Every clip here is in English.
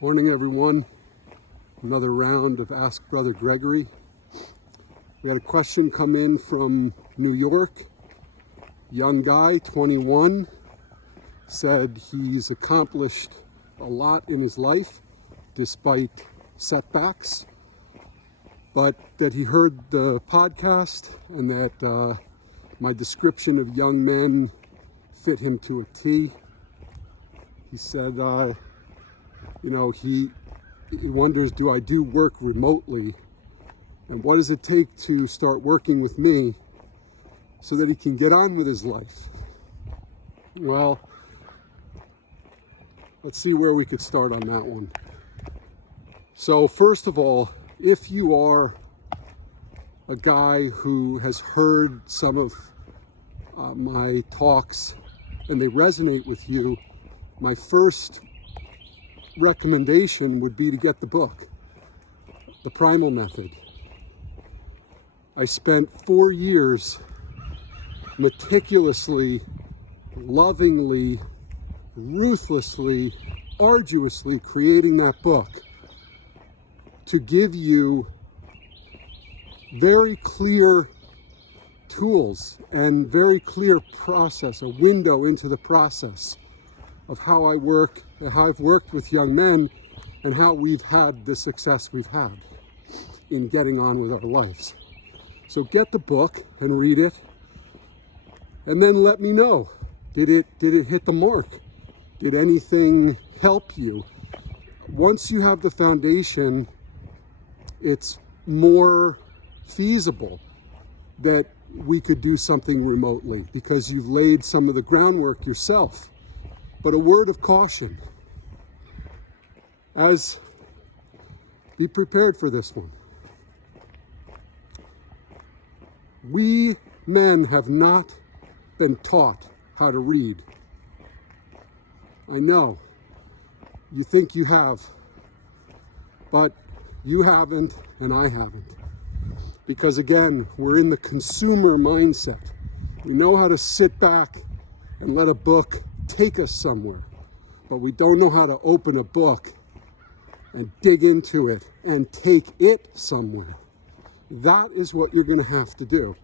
Morning, everyone. Another round of Ask Brother Gregory. We had a question come in from New York. Young guy, 21, said he's accomplished a lot in his life despite setbacks, but that he heard the podcast and that my description of young men fit him to a T. He said, he wonders, do I do work remotely? And what does it take to start working with me so that he can get on with his life? Well, let's see where we could start on that one. So first of all, if you are a guy who has heard some of my talks and they resonate with you, my first recommendation would be to get the book, The Primal Method. I spent 4 years meticulously, lovingly, ruthlessly, arduously creating that book to give you very clear tools and very clear process, a window into the process of how I work, how I've worked with young men, and how we've had the success we've had in getting on with our lives. So get the book and read it, and then let me know. Did it hit the mark? Did anything help you? Once you have the foundation, it's more feasible that we could do something remotely because you've laid some of the groundwork yourself. But a word of caution, be prepared for this one. We men have not been taught how to read. I know, you think you have, but you haven't and I haven't. Because again, we're in the consumer mindset. We know how to sit back and let a book take us somewhere, but we don't know how to open a book and dig into it and take it somewhere. That is what you're going to have to do.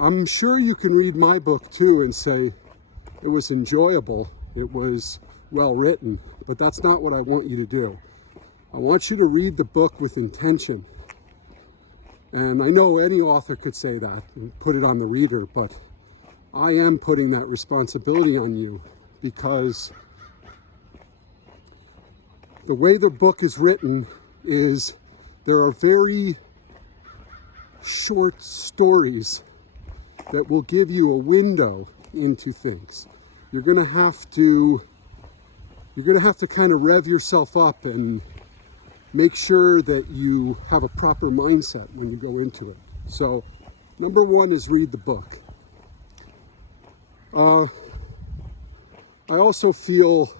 I'm sure you can read my book too and say it was enjoyable, it was well written, but that's not what I want you to do. I want you to read the book with intention. And I know any author could say that and put it on the reader, but I am putting that responsibility on you because the way the book is written is there are very short stories that will give you a window into things. You're going to have to kind of rev yourself up and make sure that you have a proper mindset when you go into it. So, number one is read the book. I also feel,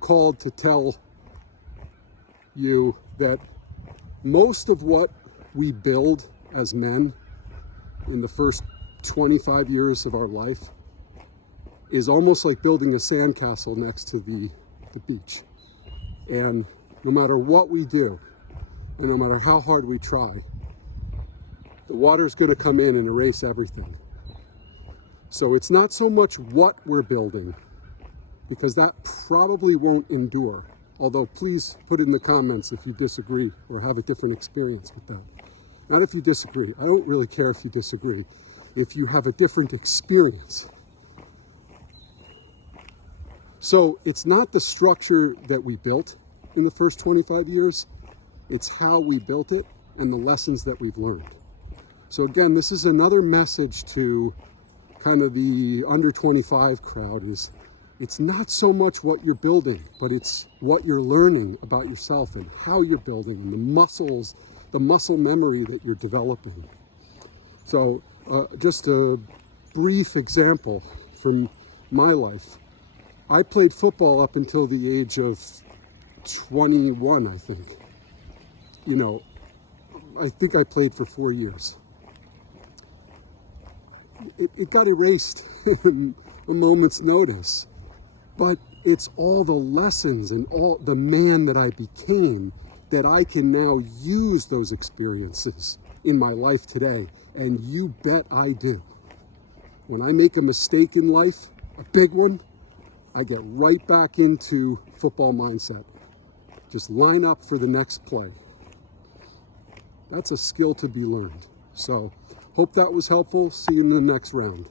called to tell you that most of what we build as men in the first 25 years of our life is almost like building a sandcastle next to the beach. And no matter what we do, and no matter how hard we try, the water's going to come in and erase everything. So it's not so much what we're building, because that probably won't endure. Although please put in the comments if you disagree or have a different experience with that. Not if you disagree. I don't really care if you disagree. If you have a different experience. So it's not the structure that we built in the first 25 years. It's how we built it and the lessons that we've learned. So again, this is another message to kind of the under 25 crowd is it's not so much what you're building, but it's what you're learning about yourself and how you're building and the muscle memory that you're developing. So just a brief example from my life. I played football up until the age of 21, I think. I think I played for 4 years. It got erased a moment's notice. But it's all the lessons and all the man that I became that I can now use those experiences in my life today. And you bet I do. When I make a mistake in life, a big one, I get right back into football mindset. Just line up for the next play. That's a skill to be learned. So, hope that was helpful. See you in the next round.